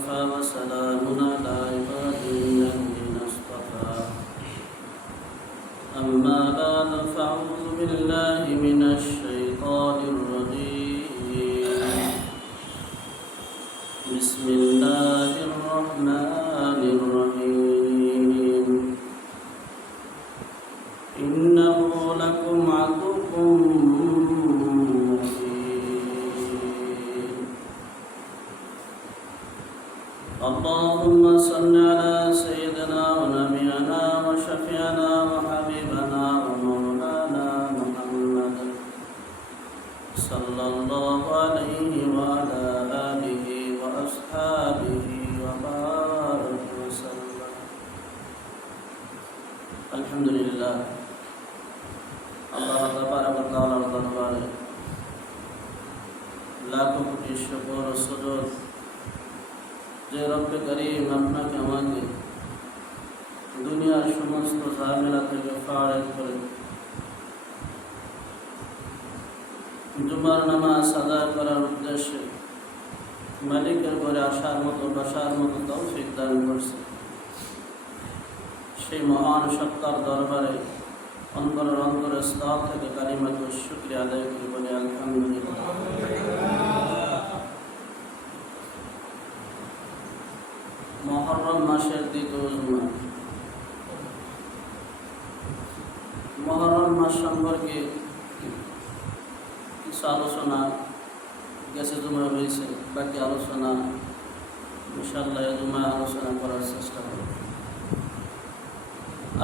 وكفى وسلام على عباده الذين اصطفى أما بعد فأعوذ بالله من الشيطان الرجيم بسم الله الرحمن الرحيم إنه لكم عدو اللهم صل على سيدنا ونبينا وشفيعنا وحبيبنا ومولانا محمد صلى الله عليه وعلى آله وأصحابه وبارك وسلم الحمد لله الله تبارك وتعالى দরবারে লাখো কোটি শুকর ও সুজুদ যে রব্বে করিম আপনাকে আমাকে দুনিয়ার সমস্ত ঝামেলা থেকে ফারেক করে জুমার নামাজ আদায় করার উদ্দেশ্যে মালিকের ঘরে আসার মতো বসার মতো তৌফিক দান করছে। সেই মহান সত্তার দরবারে অন্তরের স্তর থেকে কালিমাতুল শুকরিয়া আদায় করে বলে আলহামদুলিল্লাহ। মুহররম মাসের দ্বিতীয় জুমা। মুহররম মাস সম্পর্কে কিছু আলোচনা গেছে জুমা হয়েছে, বাকি আলোচনা ইনশাআল্লাহ জুমা আলোচনা করার চেষ্টা করব।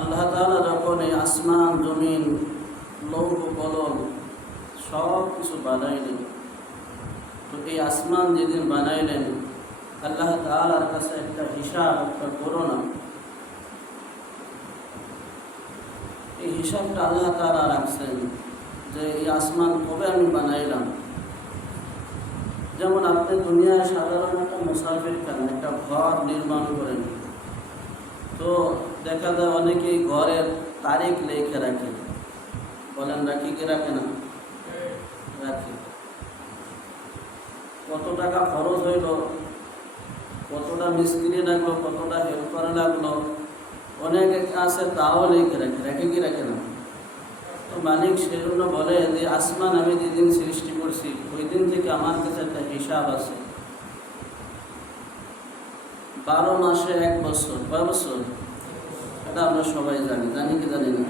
আল্লাহ তাআলা যখন এই আসমান জমিন লৌহ কলম সব কিছু বানাইলেন, তো এই আসমান যেদিন বানাইলেন আল্লাহ তাআলার কাছে একটা হিসাব, একটা করোনা, এই হিসাবটা আল্লাহ তাআলা রাখছেন যে এই আসমান কবে আমি বানাইলাম। যেমন আপনি দুনিয়ায় সাধারণ একটা মুসাফির খান, একটা ঘর নির্মাণ করেন, তো দেখা যায় অনেকেই ঘরের তারিখ লিখে রাখে। বলেন রাখি কি রাখে না? রাখি। কত টাকা খরচ হইল, কতটা মিস্ত্রি লাগলো, কতটা হেল্পার লাগলো, অনেক আছে তাও লিখে রাখে। রাখে কি রাখে না? তো মালিক সেজন্য বলে যে আসমান আমি যেদিন সৃষ্টি করছি ওই দিন থেকে আমার কাছে একটা হিসাব আছে। 12 মাসে 1 বছর। কয় বছর? এটা আমরা সবাই জানি, জানি কি জানি না?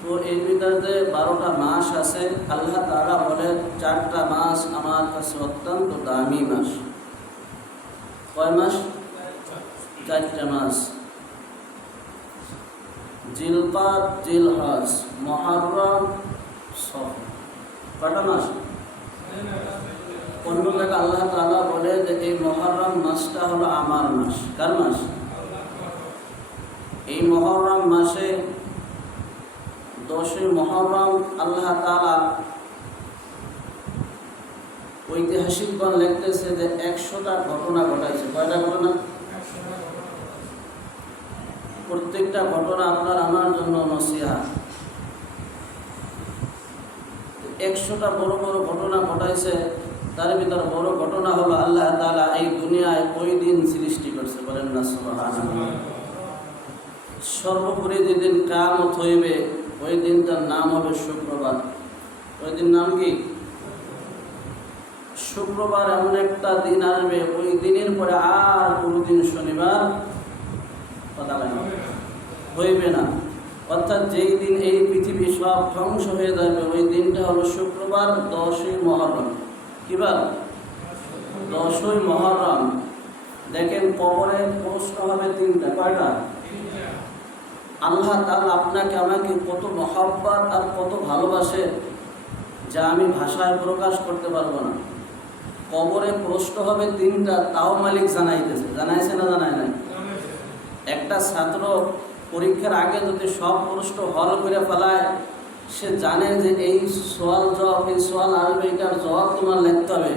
তো এর ভিতরে 12টা মাস আছে। আল্লাহ তাআলা বলে 4টা মাস আমার কাছে অত্যন্ত দামি মাস। কয় মাস? 4টা মাস। জিলকাদ, জিলহজ, মুহররম, সফর। কয়টা মাস? অন্য জায়গায় আল্লাহ তাআলা বলে যে এই মুহররম মাসটা হলো আমার মাস। কার মাস? এই মুহররম মাসে 10 মুহররম আল্লাহ তাআলা ঐতিহাসিকগণ লিখতেছে যে 100টা ঘটনা ঘটাইছে। কয়টা ঘটনা? প্রত্যেকটা ঘটনা আপনার আমার জন্য নসিহত। 100টা বড় বড় ঘটনা ঘটাইছে। তার ভিতর বড় ঘটনা হলো আল্লাহ তাআলা এই দুনিয়ায় ওই দিন সৃষ্টি করছে। বলেন না সুবহানাল্লাহ। সর্বোপরি যেদিন কিয়ামত হইবে ওই দিনটার নাম হবে শুক্রবার। ওই দিন নাম কি? শুক্রবার। এমন একটা দিন আসবে ওই দিনের পরে আর কোনোদিন শনিবার হইবে না। অর্থাৎ যেই দিন এই পৃথিবী সব ধ্বংস হয়ে যাবে ওই দিনটা হলো শুক্রবার, 10ই মুহররম। কি বার? 10ই মুহররম। দেখেন কবরে প্রশ্ন হবে 3টা। কয়টা? আল্লাহ তাআলা আপনাকে আমাকে কত মহব্বত আর কত ভালোবাসে যা আমি ভাষায় প্রকাশ করতে পারবো না। কবরে প্রশ্ন হবে 3টা, তাও মালিক জানাইতেছে। জানাইছে না জানায় নাই? একটা ছাত্র পরীক্ষার আগে যদি সব প্রশ্ন হল করে ফেলায়, সে জানে যে এই সওয়াল জবাব, এই সওয়াল আসবে, এটার জবাব তোমার লিখতে হবে।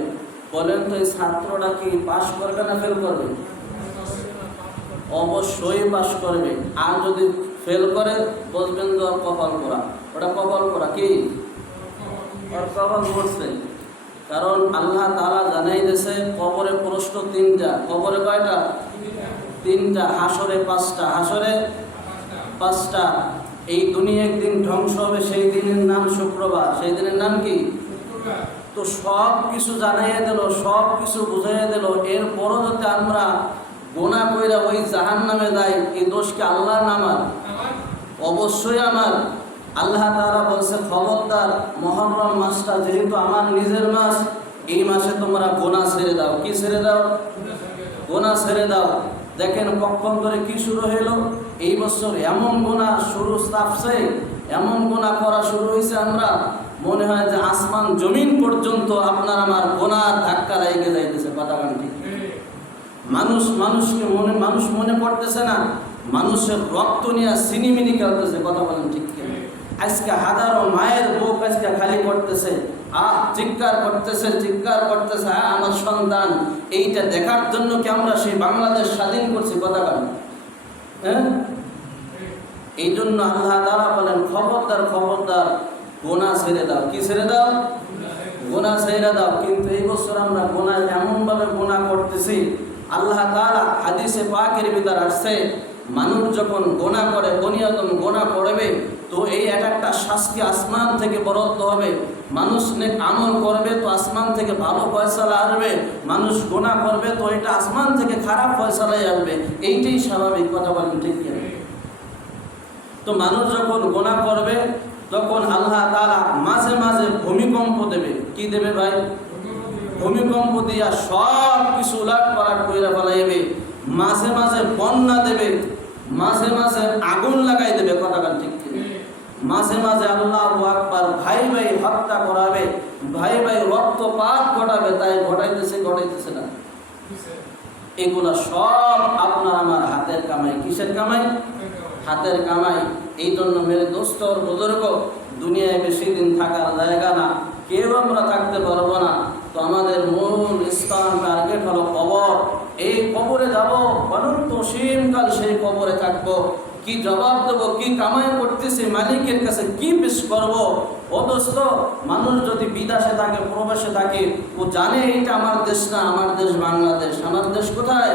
বলেন তো এই ছাত্রটা কি পাস করবে না ফেল করবে? অবশ্যই পাস করবে। আর যদি ফেল করে বুঝবেন যে কপাল করা। ওটা কপাল করা কি? और कबल बोलते কারণ আল্লাহ তাআলা জানাই দিয়েছে কবরে প্রশ্ন তিনটা। কবরে কয়টা? তিনটা। হাসরে পাঁচটা। হাসরে পাঁচটা। এই দুনিয়া একদিন ধ্বংস হবে, সেই দিনের নাম শুক্রবার। সেই দিনের নাম কি? তো সব কিছু জানাইয়া দিল, সব কিছু বুঝাইয়া দিল, এরপরও যদি আমরা গোনা কইরা ওই জাহান্নামে যাই, এই দোষ কি আল্লাহর না আমার? অবশ্যই আমার। আল্লাহ তাআলা বলছে খবরদার, মুহররম মাসটা যেহেতু আমার নিজের মাস, এই মাসে তোমরা গোনা ছেড়ে দাও। কি ছেড়ে দাও? গোনা ছেড়ে দাও। দেখেন কখন ধরে কি শুরু হলো? এই বছর এমন গোনা শুরু চাপছে, এমন গোনা করা শুরু হয়েছে, আমরা মনে হয় যে আসমান জমিন পর্যন্ত আপনার আমার গোনার ধাক্কা লেগে যাইতেছে। কথা বলেন ঠিক? মানুষ মনে করতেছে না, মানুষের রক্ত নিয়ে সিনিমিনি খেলতেছে। কথা বলেন ঠিক? আজকে হাজারো মায়ের বুক আজকে খালি করতেছে, চিৎকার করতেছে, আমার সন্তান। এইটা দেখার জন্য কি আমরা সেই বাংলাদেশ স্বাধীন করছি? কথা বলেন। হ্যাঁ, এই জন্য আল্লাহ তাআলা বলেন খবরদার গোনা ছেড়ে দাও। কি ছেড়ে দাও? গোনা ছেড়ে দাও। কিন্তু এই বছর আমরা গোনা এমনভাবে গোনা করতেছি, আল্লাহ তাআলা হাদিসে পাকের ভিতর আসছে, মানুষ যখন গোনা করে, বনিয়াদম গোনা করবে, তো এই একটা শাস্তি আসমান থেকে বরাদ্দ হবে। মানুষ নেক আমল করবে তো আসমান থেকে ভালো ফয়সালা আসবে, মানুষ গোনা করবে তো এটা আসমান থেকে খারাপ ফয়সালাই আসবে। এইটাই স্বাভাবিক। কথা বলেন ঠিক কি? তো মানুষ যখন গোনা করবে তখন আল্লাহ তাআলা মাঝে মাঝে ভূমিকম্প দেবে। কি দেবে ভাই? ভূমিকম্প দিয়া সব কিছু উলাট পালাট করে ফেলাইবে। মাঝে মাঝে বন্যা দেবে, মাঝে মাঝে আগুন লাগাই দেবে। কথা বলেন ঠিক? মাঝে মাঝে আল্লাহু আকবার, ভাই ভাই হত্যা করাবে, ভাই ভাই রক্তপাত ঘটাবে। তাই ঘটাইতেছে না? এগুলা সব আপনার আমার হাতের কামাই। কিসের কামাই? হাতের কামাই। এই জন্য মেরে দোস্ত বুজুর্গ, দুনিয়ায় বেশি দিন থাকার জায়গা না, কেউ আমরা থাকতে পারবো না। তো আমাদের মূল স্থান, টার্গেট হলো কবর। এই কবরে যাব, অনন্ত অসীমকাল সেই কবরে থাকবো। কি জবাব দেবো? কি কামাই করতেছি? মালিকের কাছে কি পেশ করবো? ও দোস্ত, মানুষ যদি বিদেশে থাকে, প্রবাসে থাকে, ও জানে এইটা আমার দেশ না, আমার দেশ বাংলাদেশ। আমার দেশ কোথায়?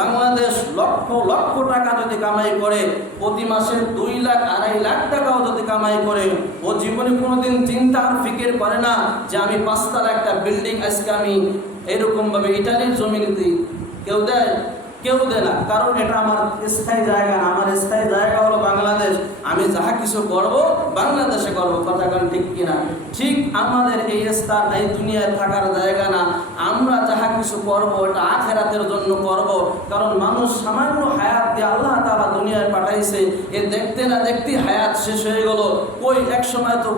বাংলাদেশ। লক্ষ লক্ষ টাকা যদি কামাই করে, প্রতি মাসে 2 লাখ 2.5 লাখ টাকাও যদি কামাই করে, ও জীবনে কোনোদিন চিন্তা আর ফিকির করে না যে আমি 5 তলা একটা বিল্ডিং আজকে আমি এরকমভাবে ইটালির জমিনে দিই। কেউ দেয়? কেউ দেয় না। কারণ এটা আমার স্থায়ী জায়গা না। আমার স্থায়ী জায়গা হলো বাংলাদেশ। আমি যাহা কিছু করব বাংলাদেশে করব। কথা কান ঠিক কিনা? ঠিক আমাদের এই স্থান এই দুনিয়ায় থাকার জায়গা না। আমরা যাহা কিছু করব এটা আখিরাতের জন্য করব। কারণ মানুষ সামান্য হায়াত দিয়ে আল্লাহ তাআলা দুনিয়ায় পাঠাইছে, এ দেখতে না দেখতে হায়াত শেষ হয়ে গেল। কই এক সময় তো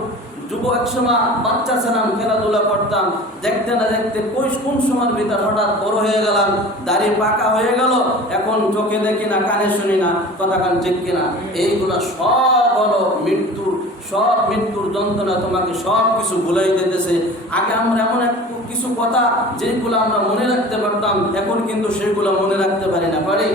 এক সময় বাচ্চা ছিলাম, খেলাধুলা করতাম, দেখতে না দেখতে কোন সময়ের ভিতর হঠাৎ বড় হয়ে গেলাম, দাড়ি পাকা হয়ে গেল, এখন চোখে দেখি না, কানে শুনি না। কথা কান ঠিক কিনা? এইগুলা সব হলো মৃত্যুর যন্ত্রণা। তোমাকে সব কিছু ভুলাই দিতেছে। আগে আমরা এমন কিছু কথা যেগুলো আমরা মনে রাখতে পারতাম, এখন কিন্তু সেগুলো মনে রাখতে পারি না। পারি?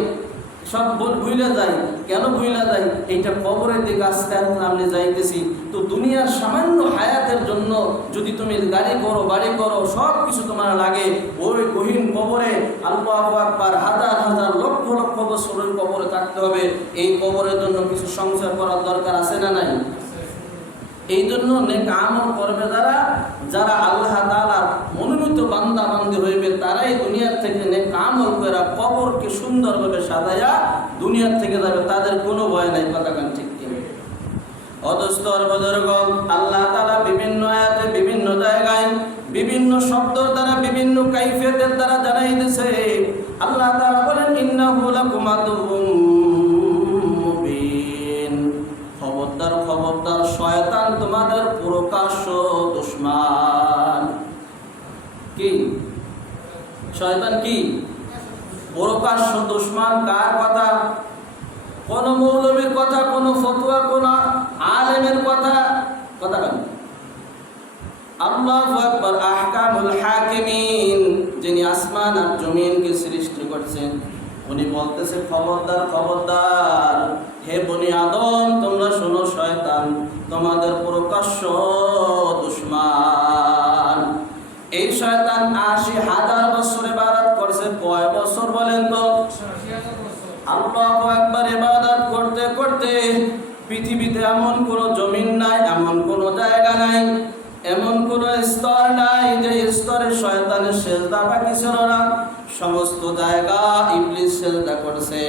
সব ভুলে যাই। কেন ভুলে যাই? এইটা কবরের দিকে আস্তে আস্তে আমি যাইতেছি। তো দুনিয়ার সামান্য হায়াতের জন্য যদি তুমি গাড়ি করো, বাড়ি করো, সব কিছু তোমার লাগে, ওই গহীন কবরে আল্লাহু আকবার হাজার হাজার লক্ষ লক্ষ বছর ওই কবরে থাকতে হবে। এই কবরের জন্য কিছু সংসার করার দরকার আছে না নাই? এই জন্য নেক আমল করবে যারা আল্লাহ তাআলার মনোনীত বান্দা বান্দি হইবে, তারাই দুনিয়ার থেকে নেক আমল করে কবরকে সুন্দরভাবে সাজায়া দুনিয়ার থেকে যাবে। তাদের কোনো ভয় নাই। কথা কান ঠিক কিনা? অদস্তর বুজুর্গ, আল্লাহ তাআলা বিভিন্ন আয়াতে, বিভিন্ন জায়গায়, বিভিন্ন শব্দের দ্বারা, বিভিন্ন কাইফিয়তের দ্বারা জানাই দিয়েছে। আল্লাহ তাআলা বলেন, ইন্নাহু লাকুম আদুউম মুবিন। খবরদার, শয়তান তোমাদের প্রকাশ্য দুশমন। কি? শয়তান কি? প্রকাশ্য দুশমন। কার কথা? কোন মৌলবীর কথা, কোন ফতোয়া, কোন আলেমের কথা? কথা কেন? আল্লাহু আকবার। আহকামুল হাকিমিন, যিনি আসমান আর জমিনকে সৃষ্টি করছেন, উনি বলতেছে খবরদার হে বনি আদম, তোমরা শোনো, শয়তান তোমাদের প্রকাশ্য দুশমন। এই শয়তান ৮০,০০০ বছর ইবাদত করছে। কয় বছর বলেন তো? আল্লাহু আকবার। ইবাদত করতে করতে পৃথিবীতে এমন কোনো জমিন নাই, এমন কোনো জায়গা নাই, এমন কোনো স্তর নাই যে স্তরে শয়তানের সেজদা বাকি ছিল না। সমস্ত জায়গা ইবলিস সেজদা করছে।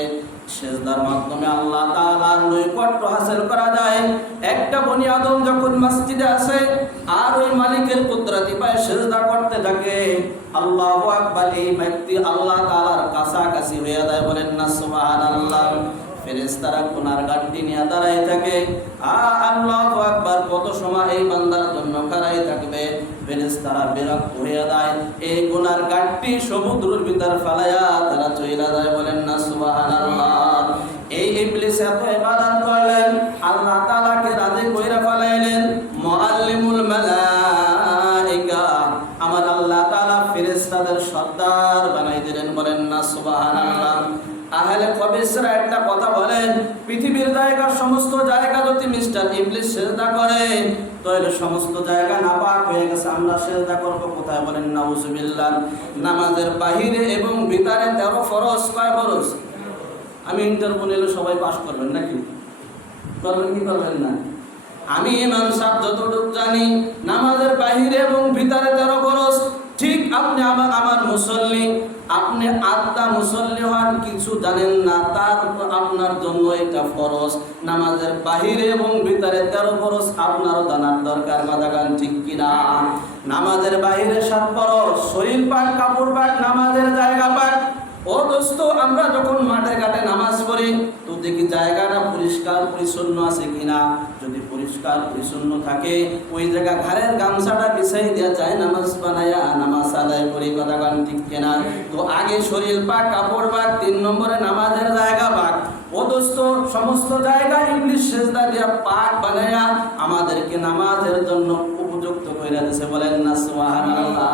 সেজদার মাধ্যমে আল্লাহ তাআলার নৈকট্য হাসিল করা যায়। একটা বনি আদম যখন মসজিদে আসে আর ওই মালিকের কুদরতি পায়ে সেজদা করতে থাকে, আল্লাহু আকবার, এই ব্যক্তি আল্লাহ তাআলার কাছাকাছি হয়ে যায়। বলেন না সুবহানাল্লাহ। ফেরেশতারা গুনার গাঁটটি নিয়ে দাঁড়ায় থাকে। আল্লাহু আকবার, কত সময় এই বান্দার জন্য খাড়াই থাকবে। ফেরেশতারা বিরক্ত হয়ে যায়, এই গুনার গাঁটটি সমুদ্রের ভিতর ফালাইয়া তারা চইলা যায়। বলেন না সুবহানাল্লাহ। এই ইবলিস এত ইবাদত করলেন, আল্লাহ তাআলাকে রাজি কইরা ফেলাইলেন। মুআল্লিমুল মালায়েকা, আমার আল্লাহ তাআলা ফেরেশতাদের সর্দার বানাই দিলেন। বলেন না সুবহানাল্লাহ। আহলে কবিসরা একটা কথা বলেন, পৃথিবীর জায়গা সমস্ত জায়গা যদি মিস্টার ইবলিস সেজদা করে তাহলে সমস্ত জায়গা নাপাক হয়ে গেছে। আমরা সেজদা করব কোথায়? বলেন নাউজুবিল্লাহ। নামাজের বাহিরে এবং ভিতরে 13 ফরজ। কয় ফরজ? আমি ইন্টারভিউ নিলে সবাই পাস করবেন নাকি? করবেন কি করবেন না? আমি ইমাম সাহেব যতটুকু জানি নামাজের বাহিরে এবং ভিতরে 13 ফরজ। ঠিক আপনি আমার মুসল্লি, আপনি আত্মা মুসল্লি হন, কিছু জানেন না, তার আপনার জন্য এটা ফরজ। নামাজের বাহিরে এবং ভিতরে 13 ফরজ আপনারও জানার দরকার। মাদাগান ঠিক কিনা? নামাজের বাহিরে 7 ফরজ, শরীর পাক, কাপড় পাক, নামাজের জায়গা পাক। ও দোস্ত, আমরা যখন মাঠে ঘাটে নামাজ পড়ি তো দেখি জায়গাটা পরিষ্কার পরিচ্ছন্ন আছে কিনা। যদি পরিষ্কার পরিচ্ছন্ন থাকে ওই জায়গা ঘরের গামছাটা বিছাই দেওয়া যায়, নামাজ বানায়া নামাজ আদায় করি। কথা গান ঠিক কিনা? তো আগে শরীর পাক, কাপড় পাক, 3 নম্বরে নামাজের জায়গা পাক। ও দোস্ত, সমস্ত জায়গা ইবলিস সেজদা দিয়া পাক বানায়া আমাদেরকে নামাজের জন্য উপযুক্ত করে দিয়েছে। বলেন না সুবহানাল্লাহ।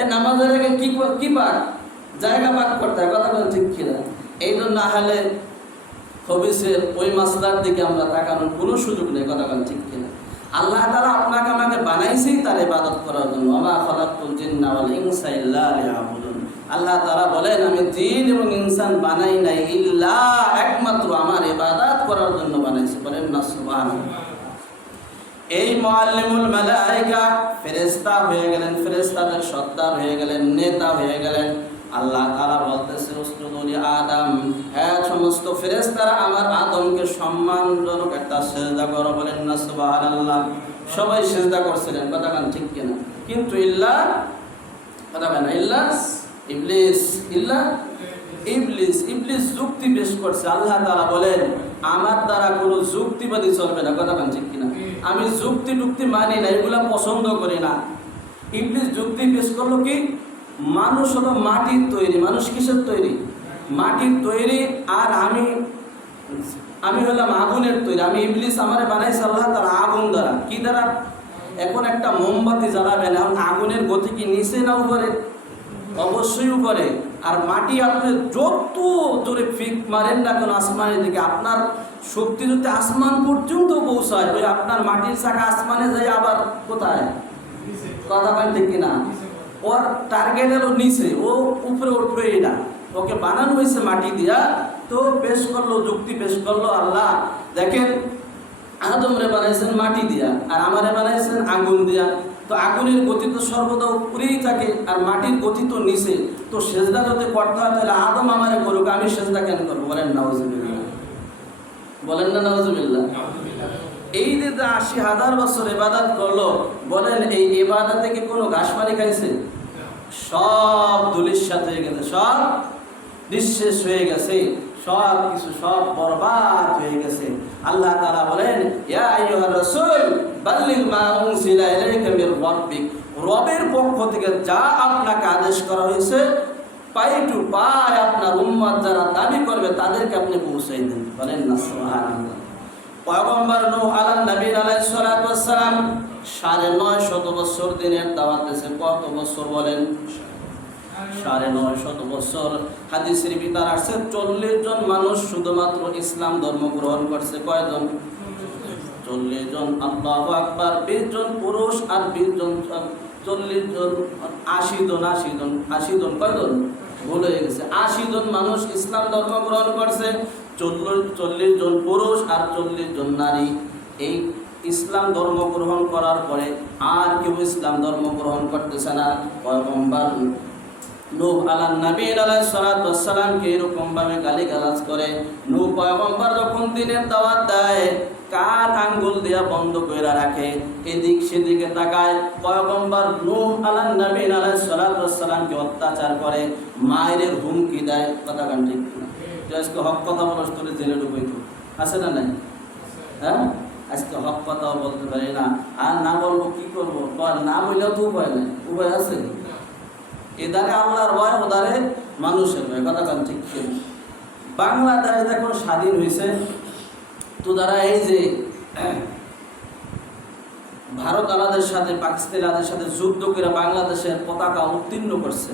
এ নামাজের আগে কি পাক? জায়গা পাক করতে হয়। কথা বলেন ঠিক কিনা? এই জন্য আহলে হাদিসের ওই মাসলার দিকে আমরা তাকানোর কোনো সুযোগ নেই। কথা বলেন ঠিক কিনা? আল্লাহ তাআলা আপনাকে আমাকে বানাইছেই তার ইবাদত করার জন্য। ওয়া খালাকতুল জিন্না ওয়াল ইনসা ইল্লা লিয়াবুদুন। আল্লাহ তাআলা বলেন, আমি জিন এবং ইনসান বানাই নাই ইল্লা, একমাত্র আমার ইবাদত করার জন্য বানাইছি। বলেন না সুবহানাল্লাহ। এই মুআল্লিমুল মালায়েকা ফেরেশতা হয়ে গেলেন, ফেরেশতাদের সর্দার হয়ে গেলেন, নেতা হয়ে গেলেন। আল্লাহ তাআলা বলতেছে, উসজুদু লি আদম, হ্যাঁ সমস্ত ফেরেশতারা আমার আদমকে সম্মানজনক একটা সিজদা করো। বলেন না সুবহানাল্লাহ। সবাই সিজদা করছিলেন। কথা গান ঠিক কিনা? কিন্তু ইল্লা, কথা বলেন না, ইল্লা ইবলিস, ইল্লা ইবলিস। ইবলিস যুক্তি পেশ করছে। আল্লাহ তাআলা বলেন, আমার দ্বারা কোনো যুক্তিবাদী চলবে না। কথা বলেন ঠিক কিনা? আমি যুক্তি টুক্তি মানি না, এগুলা পছন্দ করি না। ইবলিস যুক্তি পেশ করলো কি? মানুষ হলো মাটির তৈরি। মানুষ কিসের তৈরি? মাটির তৈরি। আর আমি হলাম আগুনের তৈরি। আমি ইবলিস, আমারে বানাইছে আল্লাহ তাআলা আগুন দ্বারা। কি দ্বারা? এখন একটা মোমবাতি জ্বালাবেন, এখন আগুনের গতি কি নিচে না উপরে? অবশ্যই উপরে। আর মাটি আপনি যত জোরে ফিক মারেন না কেন আসমানের দিকে, আপনার শক্তি যদি আসমান পর্যন্ত পৌঁছায়, ওই আপনার মাটির চাকা আসমানে যায় আবার কোথায়? কথা বলেন ঠিক কিনা? ওর টার্গেট হলো নিচে, ও উপরে উঠবেই না। ওকে বানানো হয়েছে মাটি দিয়া। তো পেশ করলো, যুক্তি পেশ করলো আল্লাহ, দেখেন আদমরে বানাইছেন মাটি দিয়া আর আমারে বানাইছেন আগুন দিয়া। তো আগুনের গতি তো সর্বদা উপরেই থাকে আর মাটির গতি তো নিচে। তো সেজদা যদি করতে হয় তাহলে আদম আমারে করুক, আমি সেজদা কেন করবো? বলেন নাউজুবিল্লাহ। বলেন না নাউজুবিল্লাহ। এই যে ৮০,০০০ বছর ইবাদত করলো, বলেন এই ইবাদতে কি কোনো ঘাস পানি খাইছে? সব ধুলির সাথে হয়ে গেছে, সব নিঃশেষ হয়ে গেছে, সব কিছু সব বরবাদ হয়ে গেছে। আল্লাহ তাআলা বলেন, ইয়া আইয়ুহার রাসূল বাল্লিগ মা উনজিলা ইলাইকা মির রাব্বিক, রবের পক্ষ থেকে যা আপনাকে আদেশ করা হয়েছে পাই টু পাই আপনার উম্মত যারা দাবি করবে তাদেরকে আপনি পৌঁছাই দেন। বলেন না সুবহানাল্লাহ। পয়গম্বর নূহ আলাইহিস নবী আলাইহিস সালাতু ওয়াস সালাম ৯৫০ বছর দিনের দাওয়াত দিয়েছেন। কত বছর বলেন? ৯৫০ বছর। হাদিসের ভিতর আসছে ৪০ জন মানুষ শুধুমাত্র ইসলাম ধর্ম গ্রহণ করছে। কয়জন? ৪০ জন। আল্লাহু আকবার। ২০ জন পুরুষ আর ২০ জন 40 জন 80 জন কয়জন ভুল হয়ে গেছে। 80 জন মানুষ ইসলাম ধর্ম গ্রহণ করছে, 40 জন পুরুষ আর 40 জন নারী। এই ইসলাম ধর্ম গ্রহণ করার পরে আর কেউ ইসলাম ধর্ম গ্রহণ করতেছে না। পয়গম্বর নূহ আলাইহিস সালাতু ওয়াস সালামকে এরকম ভাবে গালিগালাজ করে। নূহ পয়গম্বর যখন দিনের দাওয়াত দেয়, কান আঙ্গুল দিয়া বন্ধ করে রাখে, এদিক সেদিকে তাকায়। পয়গম্বর নূহ আলাইহিস সালাতু ওয়াস সালামকে অত্যাচার করে, মায়ের হুমকি দেয়। কথা গান ঠিক না? আজকে হক কথা বলার তোরে জেলে ঢুকাইতো, আছে না নাই? হ্যাঁ, আজকে হক কথাও বলতে পারি না, আর না বলবো কি করবো? না বললেও তো উপায় নেই, উপায় আছে? এদারে আল্লাহর ভয়, ওদারে মানুষের ভয়। কথা গান ঠিক ছিল। বাংলাদেশ যখন স্বাধীন হয়েছে, তো তারা এই যে ভারত আলাদের সাথে পাকিস্তান আলাদের সাথে যুদ্ধ করে বাংলাদেশের পতাকা উত্তীর্ণ করছে,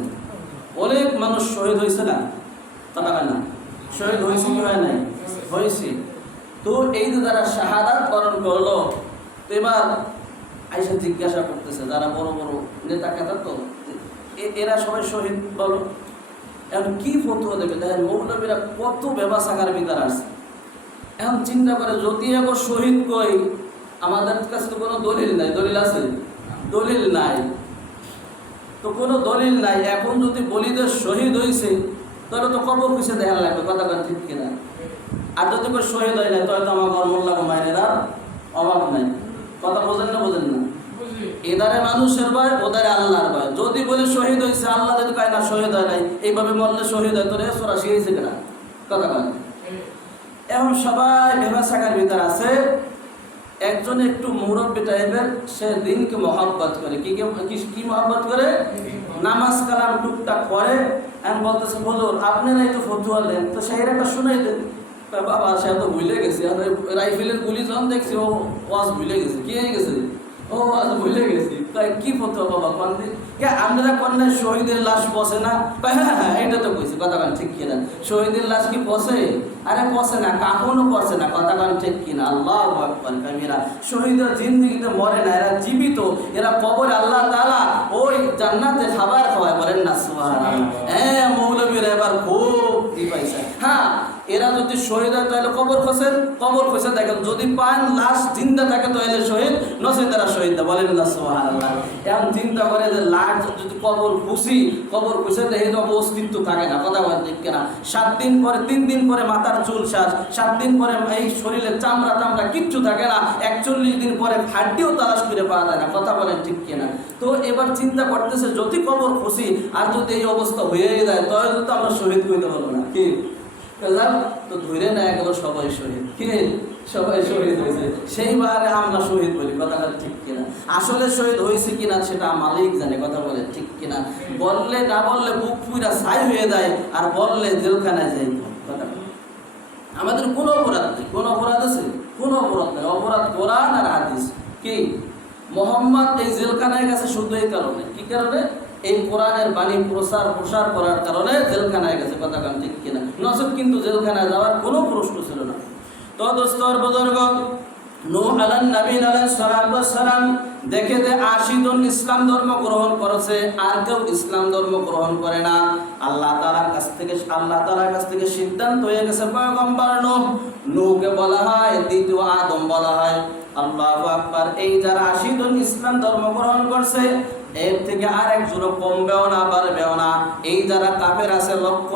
অনেক মানুষ শহীদ হয়েছে না? কথা না, শহীদ হয়েছে কি হয় নাই? হয়েছে। তো এই যে যারা শাহাদাত বরণ করলো, তো এবার আইসা জিজ্ঞাসা করতেছে যারা বড় বড় নেতা কেতা, তো এরা সবাই শহীদ বলো, এখন কি ফতোয়া দেবে? দেখেন মৌলবীরা কত ব্যবসাকার ভিতরে আছে। এখন চিন্তা করে, যদি এখন শহীদ কই, আমাদের কাছে তো কোনো দলিল নাই। দলিল আছে? দলিল নাই। তো কোনো দলিল নাই। এখন যদি বলিদের শহীদ হয়েছে, তাহলে তো কবর পিছিয়ে দেখা লাগবে। কথা কথা ঠিক কিনা? আর যদি কেউ শহীদ হয় না, তাহলে তো আমার মোল্লা মায়েরা অভাব নাই। কথা বোঝেন না? বোঝেন না? এদারে মানুষের ভয়, ওদারে আল্লাহর ভয়। যদি বলে শহীদ হয়েছে, আল্লাহ যদি কয় না শহীদ হয় নাই, এইভাবে মরলে শহীদ হয়, তোরে সরাসরি হয়েছে কিনা? কথা বলে। এখন সবাই ব্যবসাকার ভিতর আছে। একজন একটু মুরব্বী টাইপের, সে দিনকে মহব্বত করে। কি মহব্বত করে? নামাজ কালাম টুকটাক করে। আমি বলতেছে, হুজুর আপনারাই তো ফতুয়া দেন, তো সেই একটা শুনাই দেন। বাবা সে তো ভুলে গেছে, রাইফেলের গুলি যখন দেখছি, ও ওয়াজ ভুলে গেছে। কি হয়ে গেছে? ও আজ ভুলে গেছি। তাই কি ফতুয়া বাবা কন্দি? আপনারা কন্যায় শহীদের লাশ বসে না? হ্যাঁ হ্যাঁ, এটা তো কইছি। কথা কান ঠিক কিনা? শহীদের লাশ কি বসে? আরে বসে না, কাফনও পড়ছে না। কথা কান ঠিক কিনা? আল্লাহু আকবার কাবীরা। শহীদরা জিন্দেগিতে মরে না, এরা জীবিত। এরা কবরে আল্লাহ তাআলা ওই জান্নাতে খাবার খাওয়ায়। বলেন না সুবহানাল্লাহ? হ্যাঁ, মৌলবীরা এবার খুব কি পাইছে। হ্যাঁ, এরা যদি শহীদ হয় তাহলে কবর খোঁজেন, কবর খোঁজে দেখেন, যদি পান লাশ জিন্দা থাকে তাহলে শহীদ, নসে তারা শহীদ। বলেন না সুবহানাল্লাহ? এখন চিন্তা করে যে লাশ যদি কবর খুঁজে দেখে তো অস্তিত্ব থাকে না। কথা বলেন ঠিক কিনা? 7 দিন পরে, 3 দিন পরে মাথার চুল শেষ, 7 দিন পরে এই শরীরের চামড়া কিচ্ছু থাকে না, 41 দিন পরে হাড্ডিও তালাশ করে পাওয়া যায় না। কথা বলেন ঠিক কিনা? তো এবার চিন্তা করতেছে, যদি কবর খুঁজি আর যদি এই অবস্থা হয়ে যায়, তাহলে তো আমরা শহীদ হইতে পারবো না। কি তো ধরে না গেল সবাই শহীদ। কি সবাই শহীদ হয়েছে, সেইবারে আমরা শহীদ বলি। কথাটা ঠিক কিনা? আসলে শহীদ হয়েছে কিনা সেটা মালিক জানে। কথা বলে ঠিক কিনা? বললে না বললে বুক পুরা ছাই হয়ে যায়, আর বললে জেলখানায় যাই। কথা আমাদের কোনো অপরাধ নেই। কোনো অপরাধ আছে? কোনো অপরাধ নেই। অপরাধ কোরআন আর হাদিস। কি মোহাম্মদ এই জেলখানায় গেছে শুধু এই কারণে। কি কারণে? এই কোরআনের বাণী প্রসার করার কারণে জেলখানায় গেছে। কথা কান ঠিক কিনা? নচেত কিন্তু জেলখানায় যাওয়ার কোনো প্রশ্ন ছিল না। তো দোস্তর বুজুর্গ, নূহ আলাইহিস সালাম দেখে যে 80 জন ইসলাম ধর্ম গ্রহণ করেছে, আর কেউ ইসলাম ধর্ম গ্রহণ করে না। আল্লাহ তাআলার কাছ থেকে সিদ্ধান্ত হয়ে গেছে, পয়গম্বর নূহকে বলা হয় দ্বিতীয় আদম বলা হয়। আল্লাহু আকবার। এই যারা 80 জন ইসলাম ধর্ম গ্রহণ করছে, এর থেকে আর একজনও কমবেও না বাড়বেও না। এই যারা কাফের আছে, লক্ষ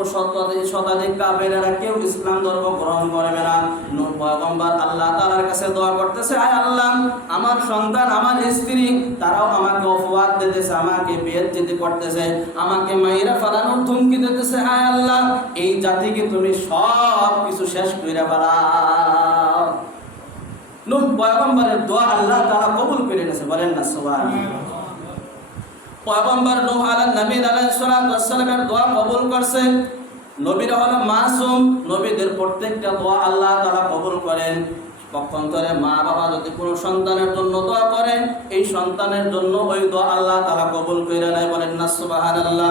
শতাধিক কাফের, এরা কেউ ইসলাম ধর্ম গ্রহণ করবে না। নূহ পয়গম্বর আল্লাহ তাআলার কাছে দোয়া করতেছে, আয় আল্লাহ, আমার সন্তান, আমার স্ত্রী, তারাও আমাকে অপবাদ দিতেছে, আমাকে বেইজ্জতি করতেছে, আমাকে মাইরা ফেলানোর হুমকি দিতেছে। আয় আল্লাহ, এই জাতিকে তুমি সব কিছু শেষ করে ফেলাও। নূহ পয়গম্বরের দোয়া আল্লাহ তাআলা কবুল করে নিয়েছে। বলেন না সুবহানাল্লাহ? পয়গম্বর নূহ আলাইহিস সালামের দোয়া কবুল করছে। নবীরা হলো মাসুম, নবীদের প্রত্যেকটা দোয়া আল্লাহ তাআলা কবুল করেন। পক্ষান্তরে মা বাবা যদি কোনো সন্তানের জন্য দোয়া করেন, এই সন্তানের জন্য ওই দোয়া আল্লাহ তাআলা কবুল করে নেয়। বলেন না সুবহানাল্লাহ?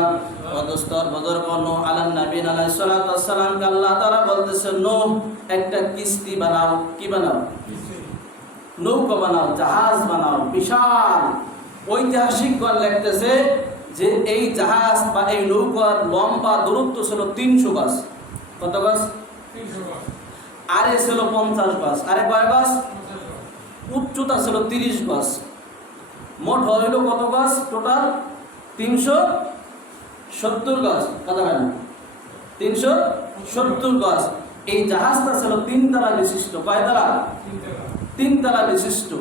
দোস্তর বুজুর্গ, নূহ আলাইহিস সালামকে আল্লাহ তাআলা বলতেছে, নূহ একটা কিস্তি বানাও। কি বানাও? নৌকা বানাও, জাহাজ বানাও, বিশাল ঐতিহাসিকগণ লিখতেছে যে এই জাহাজ বা এই নৌকার লম্বা দূরত্ব ছিল 300 গজ। কত গজ? 300 গজ। আরে ছিল 50 গজ। আরে কয় গজ? উচ্চতা ছিল 30 গজ। মোট হইল কত গজ? টোটাল 370 গজ। কথা হয় না? 370 গজ। এই জাহাজটা ছিল 3 তলা বিশিষ্ট। কয় তলা? 3 তলা বিশিষ্ট।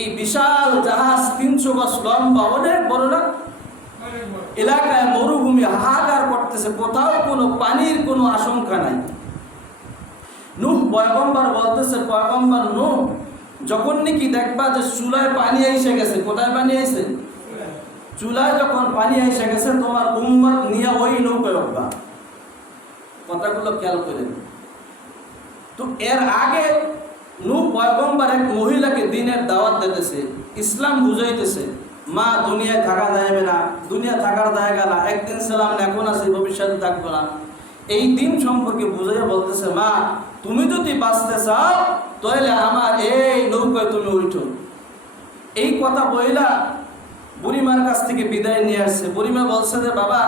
এই বিশাল জাহাজ 300 গজ লম্বা, অনেক বড় না? এলাকায় মরুভূমি হাহাকার করতেছে, কোথাও কোনো পানির কোনো আশঙ্কা নাই। নূহ পয়গম্বর বলতেছে, পয়গম্বর নূহ যখন নাকি দেখবা যে চুলায় পানি এসে গেছে, কোথায় পানি এসে? চুলায় যখন পানি এসে গেছে, তোমার উম্মত নিয়ে ওই নৌকায় উঠবা। কথাগুলো খেয়াল করেন। তো এর আগে নূহ পয়গম্বর এক মহিলাকে দিনের দাওয়াত দিতেছে, ইসলাম বুঝাইতেছে, মা দুনিয়ায় থাকা যাবে না, দুনিয়া থাকার জায়গা না, একদিন ছিলাম না, এখন আছে, ভবিষ্যতে থাকবো না। এই দিন সম্পর্কে বুঝাইয়া বলতেছে, মা তুমি যদি বাঁচতে চাও তাহলে আমার এই নৌকায় তুমি উঠো। এই কথা বইলা বুড়িমার কাছ থেকে বিদায় নিয়ে আসছে। বুড়িমা বলছে যে বাবা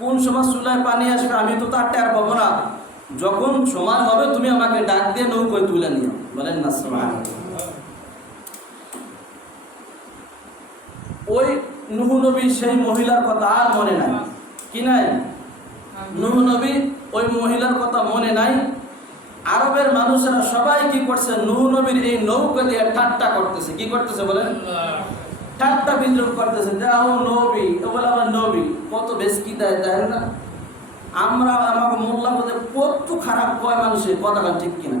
কোন সময় চুলায় পানি আসবে আমি তো তার টের পাবো না, যখন সময় হবে তুমি আমাকে ডাক দিয়ে নৌকায় তুলে নিও। বলেন না সুবহানাল্লাহ। ওই নূহ নবী সেই মহিলার কথা আর মনে নাই। কি নাই? নূহ নবী ওই মহিলার কথা মনে নাই। আরবের মানুষেরা সবাই কি করছে? নূহ নবীর এই নৌকা দিয়ে ঠাট্টা করতেছে। কি করতেছে বলেন? ঠাট্টা বিদ্রোহ করতেছে। দেখো নবী, ও বলে আমার নবী, কত বেশ কি দেয় দেয় না। আমরা আমাকে মোল্লা বলতে কত খারাপ কয় মানুষের, কথা ঠিক কিনা?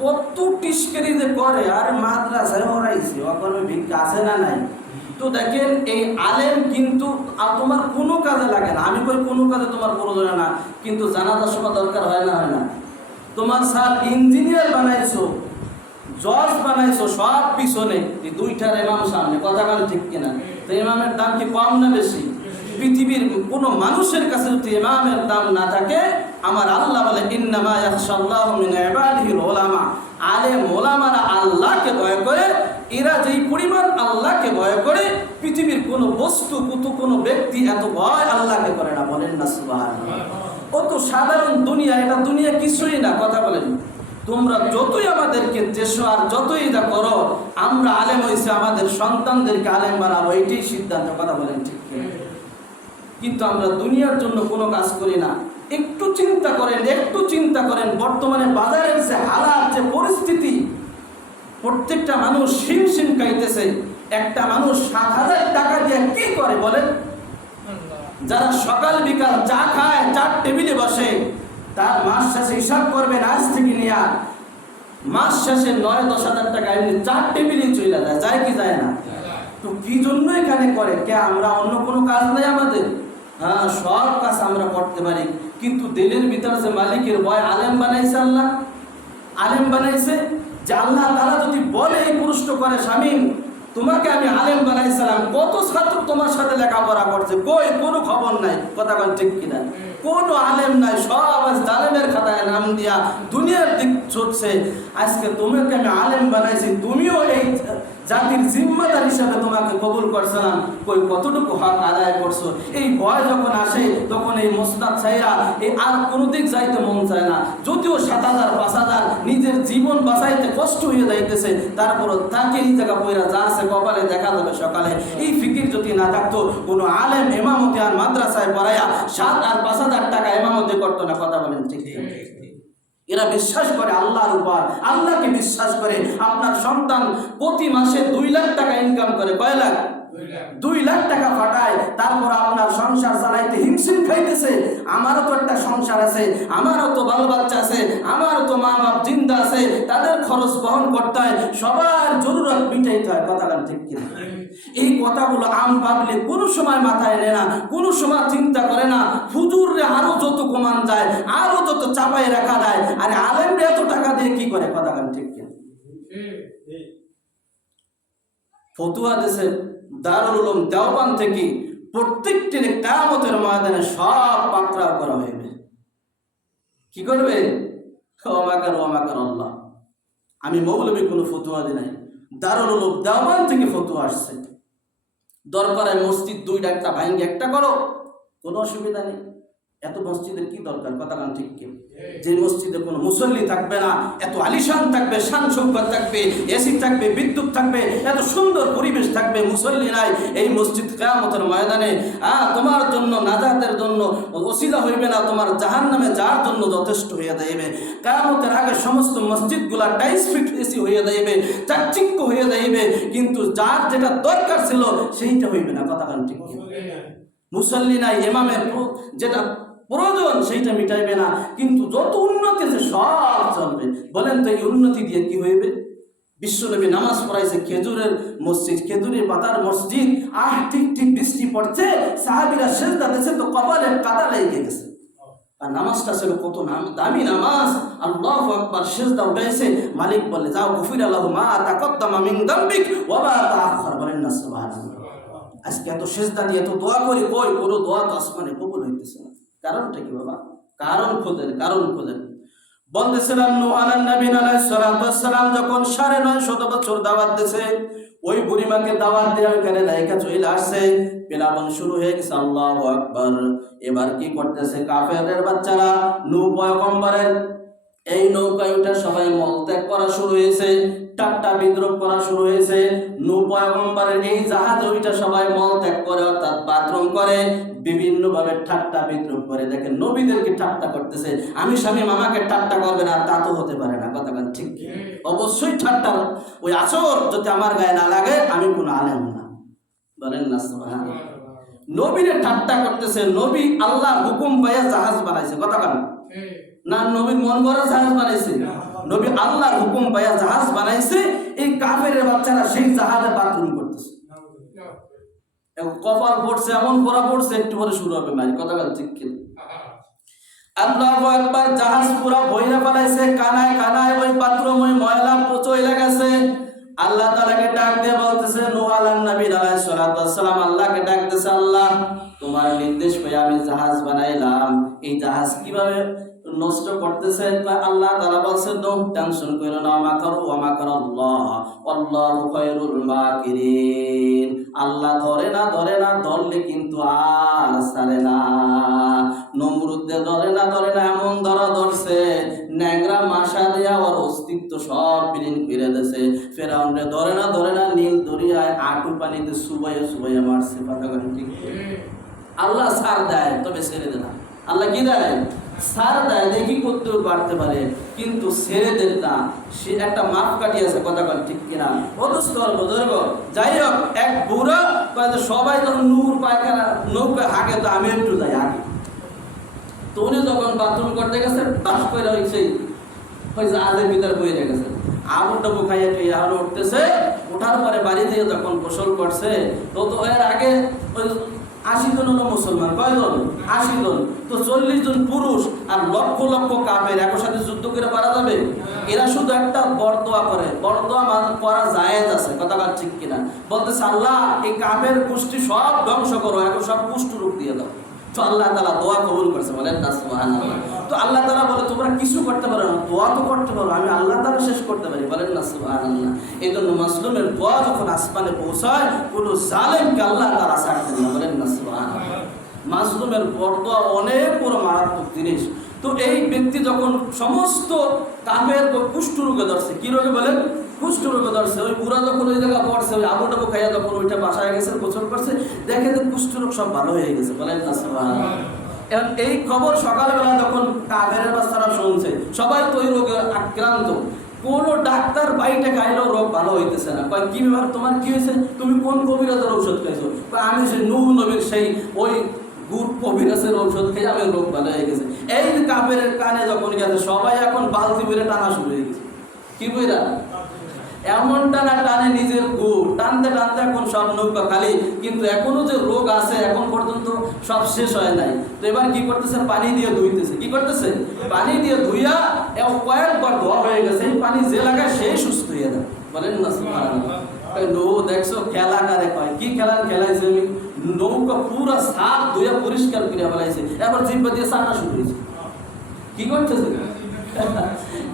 কত টিস্কেরি যে করে, আর মাদ্রাসায় ওরাইছে, ও করবে ভিক্ষা আছে না নাই? তো দেখেন এই আলেম কিন্তু তোমার কোনো কাজে লাগে না। আমি কই কোনো কাজে তোমার প্রয়োজন না, কিন্তু জানাজার সময় দরকার হয় না? হয় না? তোমার স্যার ইঞ্জিনিয়ার বানাইছো, জজ বানাইছো, সব পিছনে এই দুইটার ইমাম সামনে, কথা ঠিক কিনা? তো ইমামের দাম কি কম না বেশি? পৃথিবীর কোনো মানুষের কাছে যদি ইমামের দাম না থাকে, আমার আল্লাহ বলে ইন্নামা ইয়াখশাল্লাহু মিন ইবাদিহিল উলামা, আলেম ওলামারা আল্লাহকে ভয় করে। এরা যেই পরিমাণ আল্লাহকে ভয় করে, পৃথিবীর কোনো বস্তু কোনো ব্যক্তি এত ভয় আল্লাহকে করে না। বলেন না সুবহানাল্লাহ। ও তো সাধারণ দুনিয়া, এটা দুনিয়া কিছুই না। কথা বলেন, তোমরা যতই আমাদেরকে দেশ আর যতই এটা করো, আমরা আলেম হয়েছে আমাদের সন্তানদেরকে আলেম বানাবো, এইটাই সিদ্ধান্ত। কথা বলেন ঠিক কিনা? কিন্তু আমরা দুনিয়ার জন্য কোনো কাজ করি না। একটু চিন্তা করেন, একটু চিন্তা করেন, বর্তমানে বাজারের যে হালাত, যে পরিস্থিতি, প্রত্যেকটা মানুষ হিমশিম খাইতেছে। একটা মানুষ 7,000 টাকা দিয়ে কি করে বলেন? যারা সকাল বিকাল চা খায়, চার টেবিলে বসে, তার মাস শেষে হিসাব করবেন আজ থেকে নিয়ে মাস শেষে 9-10 হাজার টাকা এমনি চার টেবিলে চলে যায়। যায় কি যায় না? তো কি জন্য এখানে করে? কে আমরা অন্য কোনো কাজ নাই আমাদের? হ্যাঁ, সব কাজ আমরা করতে পারি, কিন্তু দিলের ভিতরে যে মালিকের ভয়, আলেম বানাইছে আল্লাহ, আলেম বানাইছে। যে আল্লাহ তাআলা যদি বলে এই পুরুষ্ট করে, শামীম তোমাকে আমি আলেম বানাইছিলাম, কত ছাত্র তোমার সাথে লেখাপড়া করছে, কই কোনো খবর নাই। কথা বল ঠিক কিনা? কোনো আলেম নাই, সব আজ জালেমের খাতায় নাম দিয়া দুনিয়ার দিক ছুটছে। আজকে তোমাকে আমি আলেম বানাইছি, তুমিও এই জাতির জিম্মাদার হিসাবে তোমাকে কবুল করছিলাম, কই কতটুকু হক আদায় করছো? এই ভয় যখন আসে, তখন এই মোসনাদ ছাইরা এই আর কোনো দিক যাইতে মন চায় না। যদিও 7,000-5,000 নিজের জীবন বাঁচাইতে কষ্ট হয়ে যাইতেছে, তারপরও তাকে এই জায়গা পয়রা যা আছে কপালে দেখা যাবে সকালে। এই ফিকির যদি না থাকতো, কোনো আলেম ইমামতি আর মাদ্রাসায় পড়াইয়া 7 আর 5,000 টাকা ইমামতি করতো না। কথা বলেন ঠিক? এরা বিশ্বাস করে আল্লাহর উপর, আল্লাহকে বিশ্বাস করে। আপনার সন্তান প্রতি মাসে 2 লাখ টাকা ইনকাম করে। কয় লাখ? 2 লাখ টাকা ফাটায়, তারপর আপনার সংসার চালাইতে হিমশিম খাইতেছে। আমারও তো একটা সংসার আছে, আমারও তো বাল বাচ্চা আছে, আমারও তো মা বাপ জিন্দা আছে, তাদের খরচ বহন করতে হয়, সবার জরুরত মিটাইতে হয়। কথা ঠিক কিনা? এই কথাগুলো আম পাবলিক কোনো সময় মাথায় নেয় না, কোনো সময় চিন্তা করে না। হুজুররে আরো যত কমান যায়, আরো যত চাপাই রাখা যায়, আর আলেমরে এত টাকা দিয়ে কি করে? কথা ঠিক কিনা? ফতুয়া দেশে দারুল উলুম দেওবান থেকে প্রত্যেকটি কিয়ামতের ময়দানে সব পাকড়াও করা হইবে। কি করবে? ওয়ামাকার আল্লাহ। আমি মৌলবী কোনো ফতুয়া দিই নাই, দারুল উলুম দেওবান থেকে ফতুয়া আসছে। দরকার হয় মসজিদ দুইটা একটা ভাঙ্গে একটা করো, কোনো অসুবিধা নেই। এত মসজিদের কি দরকার? কথা কান ঠিক কি? যে মসজিদে কোনো মুসল্লি থাকবে না, এত আলিশান থাকবে, শান শৌকত থাকবে, এসি থাকবে, বিদ্যুৎ থাকবে, এত সুন্দর পরিবেশ থাকবে, মুসল্লি নাই, এই মসজিদ কিয়ামতের ময়দানে তোমার জন্য নাজাতের জন্য ওসিলা হইবে না, তোমার জাহান্নামে যাওয়ার জন্য যথেষ্ট হইয়া যাইবে। কিয়ামতের আগে সমস্ত মসজিদগুলা টাইস ফিট এসি হইয়া যাইবে, চাকচিক্য হইয়া যাইবে, কিন্তু যার যেটা দরকার ছিল সেইটা হইবে না। কথা কান ঠিক কি? মুসল্লি নাই, ইমামের যেটা প্রয়োজন সেইটা মিটাইবে না, কিন্তু যত উন্নতি আছে সব চলবে। বলেন তো এই উন্নতি দিয়ে কি হইবে? বিশ্বনবী নামাজ পড়াইছে খেজুরের মসজিদ, খেজুরের পাতার মসজিদ, ঠিক ঠিক বৃষ্টি পড়ছে, সাহাবীরা সেজদা দিয়েছে তো কপালে কাদা লেগে গেছে। আর নামাজটা ছিল কত দামি নামাজ, আল্লাহু আকবার, সেজদা উঠাইছে, মালিক বলে যাও গফিরা লাহু মা তাকাদ্দামা মিন যামবিক ওয়া মা তাআখার। বলেন না সুবহানাল্লাহ। আজকে এত সেজদা দিয়ে এত দোয়া করি, কই কোনো দোয়া তো আসমানে কবুল হইতেছে না। কারণটা কি বাবা? কারণ খোঁজেন, কারণ খোঁজেন। বলতেছিলাম নূহ আলাইহিস সালাম যখন ৯৫০ বছর দাওয়াত দিয়েছে, ওই বুড়িমাকে দাওয়াত দিয়ে ওইখানে লাইকা চলে আসছে, প্লাবন শুরু হয়ে গেছে। আল্লাহু আকবার। এবার কি করতেছে কাফেরদের বাচ্চারা নূহ পয়গম্বরের এই নৌকায় উঠে সবাই মলত্যাগ করা শুরু হয়েছে, ঠাট্টা বিদ্রুপ করা শুরু হয়েছে। নূহ পয়গম্বরের এই জাহাজে উঠে সবাই মলত্যাগ করে, অর্থাৎ বাথরুম করে, বিভিন্ন ভাবে ঠাট্টা বিদ্রুপ করে। দেখেন নবীদেরকে ঠাট্টা করতেছে। আমি স্বামী মামাকে ঠাট্টা করবে না, তা তো হতে পারে না। কথা ঠিক? অবশ্যই ঠাট্টার ওই আসর যদি আমার গায়ে না লাগে আমি কোনো আলেম না। বলেন না সুবহানাল্লাহ। নবীরে ঠাট্টা করতেছে। নবী আল্লাহ হুকুম পাইয়া জাহাজ বানাইছে। কথা কেন না? নবীর মন গড়া জাহাজ বানাইছে? নবী আল্লাহর হুকুম পাইয়া জাহাজ বানাইছে। এই কাফেরের বাচ্চারা সেই জাহাজে বাথরুম করতেছে। কপাল পড়ছে, এমন পড়া পড়ছে, একটু পরে শুরু হবে মারি। কথা ঠিক কি? আল্লাহু আকবার। জাহাজ পুরো বইরা ফেলাইছে, কানায় কানায় ওই বাথরুম, ওই ময়লা পচইলা গেছে। আল্লাহ তাআলাকে ডাক দিয়ে বলতেছে, নূহ আলাইহিস সালাম আল্লাহকে ডাকতেছে, আল্লাহ তোমার নির্দেশ পেয়ে আমি জাহাজ বানাইলাম, এই জাহাজ কিভাবে নষ্ট করতেছে? আল্লাহ তাআলা বলছেন, নূহ টেনশন করো না, মাকারু ওয়া মাকারাল্লাহ আল্লাহু খায়রুল মাকিরিন। আল্লাহ ধরে না, ধরে না, ধরলে কিন্তু আর ছাড়ে না। নমরুদে ধরে না, ধরে না, এমন ধরা ধরছে ন্যাংরা মাসা দেয়া ওর অস্তিত্ব সব বিলীন করে দিয়েছে। ফেরাউনরে ধরে না, ধরে না, নীল দরিয়ায় আটু পানিতে সুবাইয়া সুবাইয়া মারছে। কথা ঠিক? আল্লাহ ছাড় দেয়, তবে ছেড়ে দেয় না। আল্লাহ কি দেয়? ছাড় দেয়, দেখি করতে পারতে পারে, কিন্তু ছেড়ে দেয় না। সে একটা মাপ কাটিয়েছে। কথা ঠিক কিনা? যাই হোক, এক বুড়া সবাই যখন নূর পায়খানা নৌকা হাঁকে, তো আমি একটু যাই আগে। তো উনি যখন বাথরুম করতে গেছে, বাস করে হয়েছে ওই জাহাজের ভিতরে বয়ে গেছে। আবু টাবু খাইয়ে খেয়ে এখন উঠতেছে। ওঠার পরে বাড়ি দিয়ে যখন গোসল করছে, তো এর আগে ওই ৮০ জন হলো মুসলমান। কয়জন? ৮০ জন। তো ৪০ জন পুরুষ আর লক্ষ লক্ষ কাফের একর সাথে যুদ্ধ করে পারা যাবে? এরা শুধু একটা বরদোয়া করে। বরদোয়া করা জায়েজ আছে। কথা ঠিক কিনা? বলতেছে, আল্লাহ এই কাফের গোষ্ঠী সব ধ্বংস করো, এখন সব কুষ্ঠ রূপ দিয়ে দাও। তো আল্লাহ তাআলা দোয়া কবুল করছে। বলেন না সুবহানাল্লাহ। তো আল্লাহ তাআলা বলে, তোমরা কিছু করতে পারো না, দোয়া তো করতে পারো, আমি আল্লাহ তাআলা শেষ করতে পারি। বলেন না সুবহানাল্লাহ। এই জন্য মাসলুমের দোয়া যখন আসমানে পৌঁছায়, কোনো জালেমকে আল্লাহ তাআলা ছাড়তেন না। বলেন না সুবহানাল্লাহ। মাসলুমের দোয়া অনেক বড় মারাত্মক জিনিস। তো এই ব্যক্তি যখন সমস্ত কাফের কুষ্ঠ রোগে ধরছে, কি রোগে বলেন? কুষ্ঠ রোগে ধরছে। ওই বুড়া যখন ওই জায়গা পড়ছে, ওই আবু টাবু খাইয়া যখন ওইটা বাসায় গেছে, গোসল করছে, দেখে যে কুষ্ঠ রোগ সব ভালো হয়ে গেছে। বলেন না সুবহানাল্লাহ। এখন এই খবর সকালবেলা যখন কাফেরের বাচ্চারা শুনছে, সবাই তো ওই রোগে আক্রান্ত, কোনো ডাক্তার বাইরে খাইলেও রোগ ভালো হইতেছে না। কয় কি ব্যাপার, তোমার কি হয়েছে? তুমি কোন কবিরাজের ঔষধ খাইছো? আমি সেই নূহ নবীর সেই ওই গুড় কবিরাজের ঔষধ খেয়ে আমি রোগ ভালো হয়ে গেছে। এই কাফের কানে যখন গেছে, সবাই এখন বালতি বেড়ে টানা শুরু হয়ে গেছে। কি বুঝলা? এমন টানা টানে নিজের গুড় টানতে টানতে এখন সব নৌকা খালি, কিন্তু এখনো যে রোগ আছে এখন পর্যন্ত সব শেষ হয় নাই। তো এবার কি করতেছে? পানি দিয়ে ধুইতেছে। কি করতেছে? পানি দিয়ে ধুইয়া কয়েকবার ধোয়া হয়ে গেছে। এই পানি যে লাগায় সেই সুস্থ হয়ে যায়। বলেন না সুবহানাল্লাহ। দেখছো খেলা কারে কয়? কি খেলা খেলাইছে? আমি নৌকা পুরা সাপ ধুইয়া পরিষ্কার করে ফেলাইছে, এবার জিব্বা দিয়ে চাটা শুরু হয়েছে। কি করতেছে?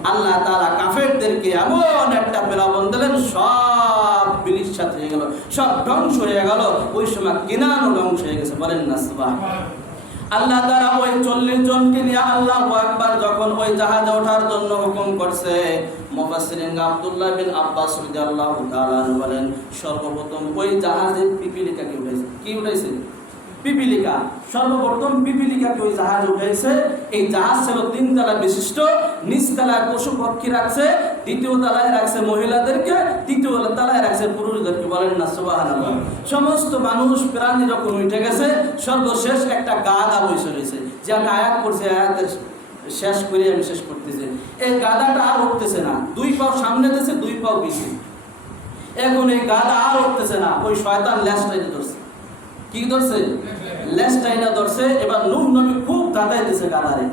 আল্লাহ তাআলা কাফেরদেরকে এমন একটা প্লাবন দিলেন, সব বিলির সাথে হয়ে গেল, সব ধ্বংস হয়ে গেল। ওই সময় কিনানও ধ্বংস হয়ে গেছে, বলেন না সুবহানাল্লাহ। আল্লাহ তাআলা ওই 40 জনকে নিয়ে আল্লাহু আকবার যখন ওই জাহাজে ওঠার জন্য হুকুম করছে, মুফাসসিরিন আব্দুল্লাহ বিন আব্বাস রাদিয়াল্লাহু তাআলা বলেন, সর্বপ্রথম ওই জাহাজে পিপিলিকাকে উঠাইছে। কি উঠাইছে? পিপিলিকা। সর্বপ্রথম পিপিলিকাকে ওই জাহাজ উঠাইছে। এই জাহাজ ছিল 3 তলা বিশিষ্ট, নিচ তলায় পশু পক্ষী রাখছে, দ্বিতীয় তলায় রাখছে মহিলাদেরকে, তৃতীয় তলায় রাখছে পুরুষদেরকে, বলেন না সুবহানাল্লাহ। সমস্ত মানুষ প্রাণী যখন উঠে গেছে, সর্বশেষ একটা গাধা বসে রয়েছে, যে আমি আয়াত করছি, আয়াতের শেষ করে আমি শেষ করতেছি। এই গাধাটা আর উঠতেছে না, 2 পাও সামনে দিয়েছে, 2 পাও পিছিয়ে। এখন এই গাধা আর উঠতেছে না, ওই শয়তান ল্যাসটাইনে ধরছে। কি ধরছে? ল্যাসটাইনে ধরছে। এবার নূহ নবী খুব গাদাইতেছে গাধারে,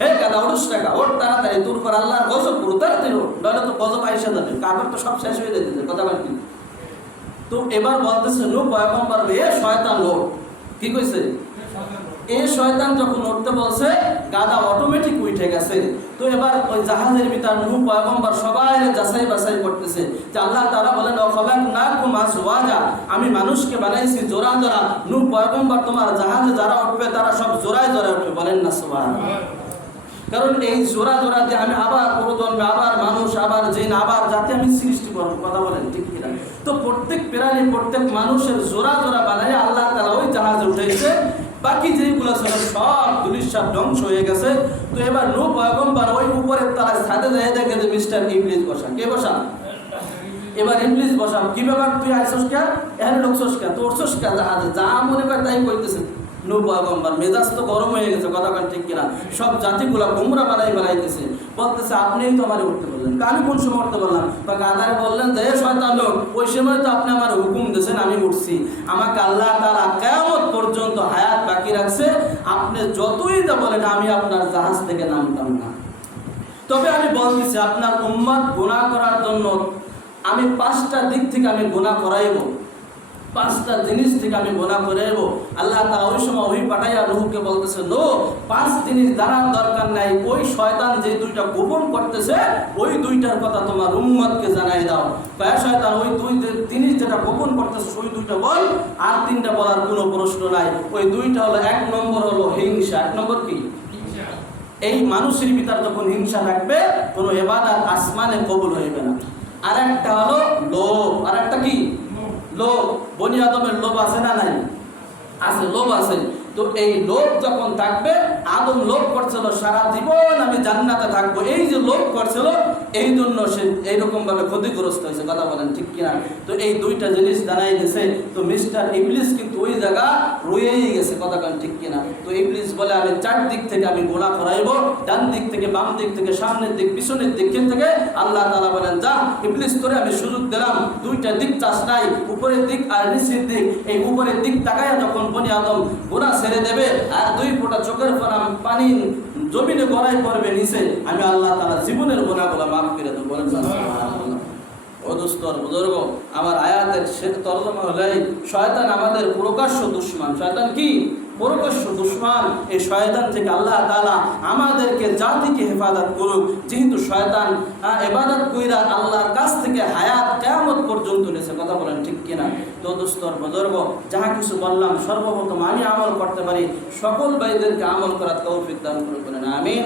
হে গাধা ওঠ টাকা, ওঠ তাড়াতাড়ি, তোর পর আল্লাহর গজব করো, তাড়াতাড়ি ওঠ, নইলে তো গজব আইসা যাবে, কাপড় তো সব শেষ হয়ে যেতেছে, কথা বলছি। তো এবার বলতেছে নূহ পয়গম্বর, এ শয়তান ওঠ। কি কইছে? এই শয়তান যখন উঠতে বলছে, গাধা অটোমেটিক উঠে গেছে। তো এবার ওই জাহাজের ভিতর নূহ পয়গম্বর সবাই যাচাই বাছাই করতেছে যে আল্লাহ তাআলা বলেন, খালাকনাকুম আজওয়াজা, আমি মানুষকে বানাইছি জোড়া জোড়া। নূহ পয়গম্বর তোমার জাহাজে যারা উঠবে তারা সব জোড়ায় জোড়ায় উঠবে, বলেন না সুবহানাল্লাহ। কারণ এই জোড়া জোড়া দিয়ে আমি আবার পুরোজন্মে, আবার মানুষ, আবার জিন, আবার জাতি আমি সৃষ্টি করবো, কথা বলেন ঠিক কিনা? তো প্রত্যেক প্রাণী, প্রত্যেক মানুষের জোড়া জোড়া বানাই আল্লাহ তাআলা ওই জাহাজে উঠেছে। বাকি যেগুলো ছিল সব দুলিশাত ধ্বংস হয়ে গেছে। তো এবার নূহ পয়গম্বর ওই উপরের তলায় ছাদে যায়, দেখে যে মিস্টার ইবলিস বসা। কে বসা? এবার ইবলিস বসা। কি ব্যাপার, তুই আইছস কে? এখানে ঢুকছস কে? তোর উঠছস কে জাহাজে? যা মনে করে তাই কইতেছে নূহ পয়গম্বর। মেজাজ তো গরম হয়ে গেছে, কথা বলেন ঠিক কিনা? সব জাতিগুলা গোমরা বানাইতেছে, বলতেছে আপনিই তো আমারে উঠতে বললেন। আমি কোন সময় উঠতে বললাম? বা গাধারে বললেন যে শয়তান লোক, ওই সময় তো আপনি আমার হুকুম দিয়েছেন, আমি উঠছি। আমাকে আল্লাহ তাআলা কিয়ামত পর্যন্ত হায়াত বাকি রাখছে, আপনি যতই তা বলেন আমি আপনার জাহাজ থেকে নামতাম না। তবে আমি বলতেছি আপনার উম্মত গুনাহ করার জন্য আমি 5টা দিক থেকে আমি গুনাহ করাইব, 5টা জিনিস থেকে আমি গুনাহ করাইব। আল্লাহ তাআলা ওই সময় ওই পাঠাইয়া নূহকে বলতেছে, নূহ 5 জিনিস জানার দরকার নাই, ওই শয়তান যে 2টা গোপন করতেছে ওই 2টার কথা তোমার উম্মতকে জানাই দাও। কয় শয়তান ওই 2 জিনিস যেটা গোপন করতেছে ওই 2টা বল, আর 3টা বলার কোনো প্রশ্ন নাই। ওই 2টা হলো, 1 নম্বর হলো হিংসা। 1 নম্বর কি? হিংসা। এই মানুষের ভিতর যখন হিংসা থাকবে, কোনো ইবাদত আসমানে কবুল হইবে না। আর একটা হলো লোভ। আর একটা কি? লোভ। বনি আদমের লোভ আছে না নাই? আছে, লোভ আছে। তো এই লোভ যখন থাকবে, আদম লোভ করছিল সারা জীবন আমি জান্নাতে থাকবো, এই যে লোভ করছিল, এই জন্য সে এইরকম ভাবে ক্ষতিগ্রস্ত হয়েছে, কথা বলেন ঠিক কিনা? তো এই 2টা জিনিস জানাই দিয়েছে। তো মিস্টার ইবলিস কিন্তু ওই জায়গা রয়েই গেছে, কথা বলেন ঠিক কিনা? তো ইবলিস বলে আমি 4 দিক থেকে আমি গুনাহ করাইব, ডান দিক থেকে, বাম দিক থেকে, সামনের দিক, পিছনের দিক থেকে। আল্লাহ তাআলা বলেন, যা ইবলিস তোরে আমি সুযোগ দিলাম, 2টা দিক চাস নাই, উপরের দিক আর নিচের দিক। এই উপরের দিক তাকায়া যখন বনি আদম গুনাহ ছেড়ে দেবে, আর 2 ফোঁটা চোখের পানি জমিনে গড়াই পড়বে নিচে, আমি আল্লাহ তাআলা জীবনের গুনাহগুলো মাফ করে দেব, বলেন সুবহানাল্লাহ। ও দোস্তর বুজুর্গ, আমার আয়াতের তরজমা হলো শয়তান আমাদের প্রকাশ্য দুশমন। শয়তান কি? প্রকাশ্য দুশমন। এই শয়তান থেকে আল্লাহ তাআলা আমাদেরকে জাতিকে হেফাজত করুক। যেহেতু শয়তান ইবাদত কইরা আল্লাহর কাছ থেকে হায়াত কিয়ামত পর্যন্ত নিয়েছে, কথা বলেন ঠিক কিনা? তো দোস্তর বুজুর্গ, যাহা কিছু বললাম সর্বপ্রথম আমি আমল করতে পারি, সকল ভাইদেরকে আমল করার তৌফিক দান করুন, আমিন।